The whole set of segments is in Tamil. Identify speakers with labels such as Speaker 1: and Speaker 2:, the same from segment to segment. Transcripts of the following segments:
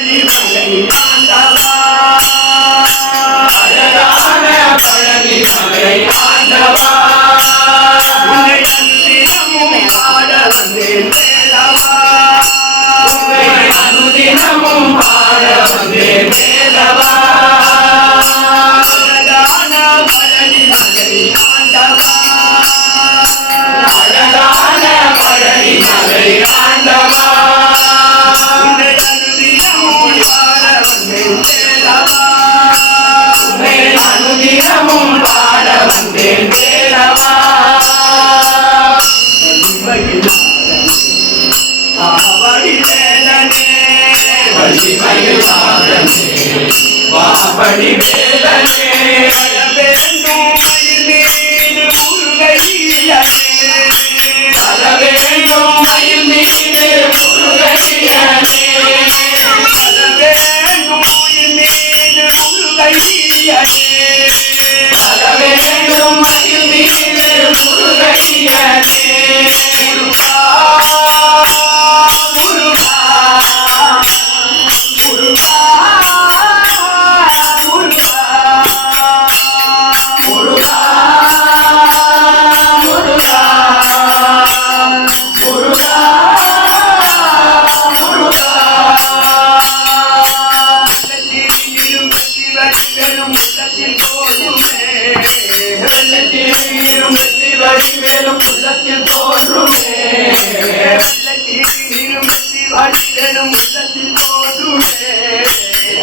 Speaker 1: அழகான அனுதினமும் பாட வந்தேன் வேலவா வாபடி வேலனே வெள்ளத்தில் நீரும் வெற்றி வடிவேலும் உள்ளத்தில் தோன்றுமே.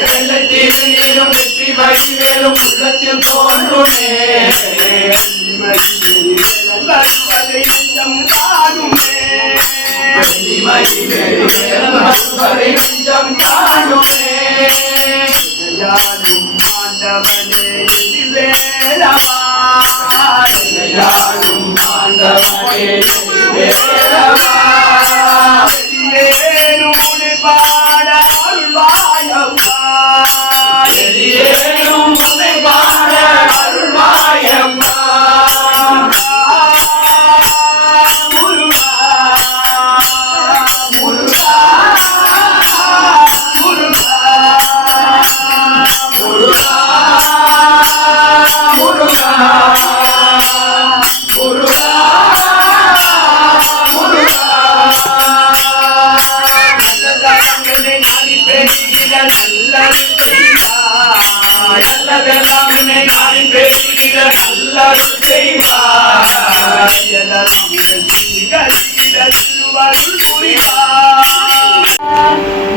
Speaker 1: வெள்ளத்தில் நீரும் வெற்றி வடிவேலும் உள்ளத்தில் தோன்றுமே. வெள்ளிமயிலே வருவதை நெஞ்சம் யாரும்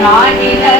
Speaker 1: நல்லருள்